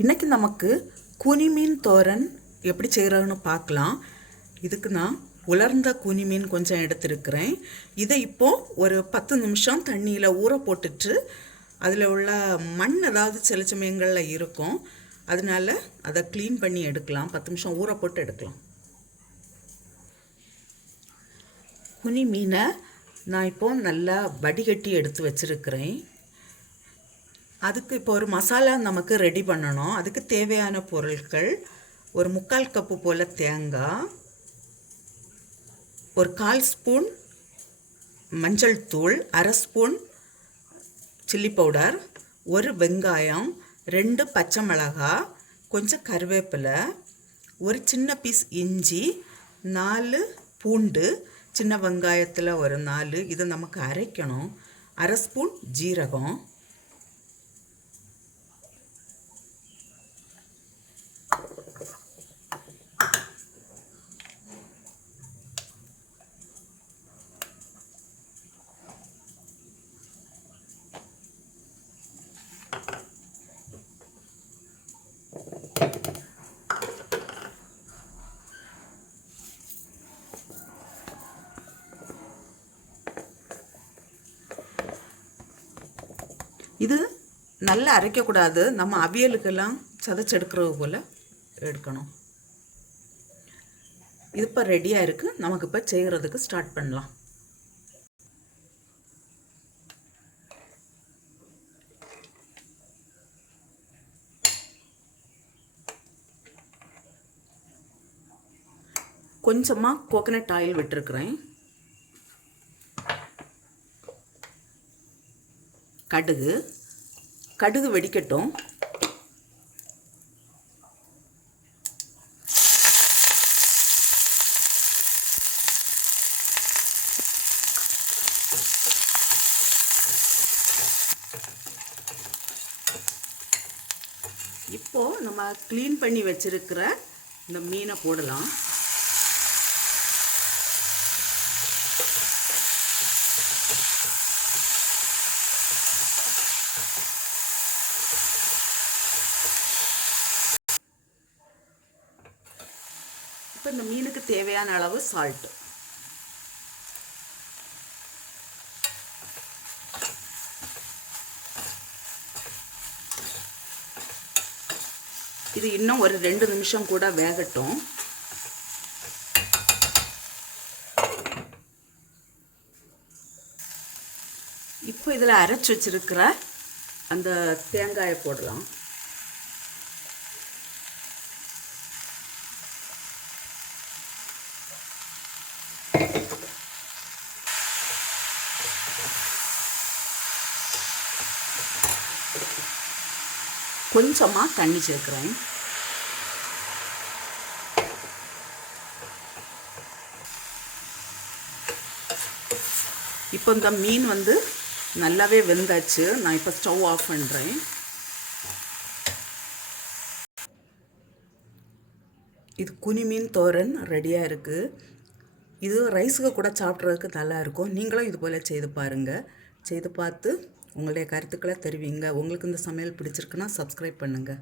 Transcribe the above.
இன்றைக்கி நமக்கு கூனி மீன் தோரன் எப்படி செய்கிறதுன்னு பார்க்கலாம். இதுக்கு நான் உலர்ந்த கூனி மீன் கொஞ்சம் எடுத்துருக்கிறேன். இதை இப்போது ஒரு 10 நிமிஷம் தண்ணியில் ஊற போட்டுட்டு அதில் உள்ள மண் ஏதாவது சில சமயங்களில் இருக்கும், அதனால் அதை க்ளீன் பண்ணி எடுக்கலாம். 10 நிமிஷம் ஊற போட்டு எடுக்கலாம். கூனி மீனை நான் இப்போது நல்லா வடிகட்டி எடுத்து வச்சுருக்கிறேன். அதுக்கு இப்போ ஒரு மசாலா நமக்கு ரெடி பண்ணணும். அதுக்கு தேவையான பொருட்கள் ஒரு 3/4 கப்பு போல் தேங்காய், ஒரு 1/4 ஸ்பூன் மஞ்சள் தூள், 1/2 ஸ்பூன் சில்லி பவுடர், ஒரு வெங்காயம், 2 பச்சை மிளகாய், கொஞ்சம் கருவேப்பிலை, ஒரு சின்ன பீஸ் இஞ்சி, 4 பூண்டு, சின்ன வெங்காயத்தில் ஒரு 4. இதை நமக்கு அரைக்கணும். 1/2 ஸ்பூன் ஜீரகம். இது நல்லா அரைக்கக்கூடாது, நம்ம அவியலுக்கெல்லாம் சதைச்செடுக்கிறது போல் எடுக்கணும். இது இப்போ ரெடியாக இருக்குது. நமக்கு இப்போ செய்கிறதுக்கு ஸ்டார்ட் பண்ணலாம். கொஞ்சமாக கோகனட் ஆயில் விட்டுருக்குறேன். கடுகு வெடிக்கட்டும். இப்போது நம்ம க்ளீன் பண்ணி வச்சிருக்கிற இந்த மீனை போடலாம். இப்போ இந்த மீனுக்கு தேவையான அளவு சால்ட். இது இன்னும் ஒரு 2 நிமிஷம் கூட வேகட்டும். இப்போ இதில் அரைச்சி வச்சிருக்கிற அந்த தேங்காயை போடலாம். கொஞ்சமாக தண்ணி சேர்க்குறேன். இப்போ இந்த மீன் நல்லாவே வெந்தாச்சு. நான் இப்போ ஸ்டவ் ஆஃப் பண்ணுறேன். இது கூனி மீன் தோரன் ரெடியாக இருக்குது. இது ரைஸுக்கு கூட சாப்பிட்றதுக்கு நல்லாயிருக்கும். நீங்களும் இது போல் செய்து பாருங்கள். செய்து பார்த்து உங்களுடைய கருத்துக்களை தெரிவிங்க. உங்களுக்கு இந்த சமையல் பிடிச்சிருக்குன்னா சப்ஸ்கிரைப் பண்ணுங்கள்.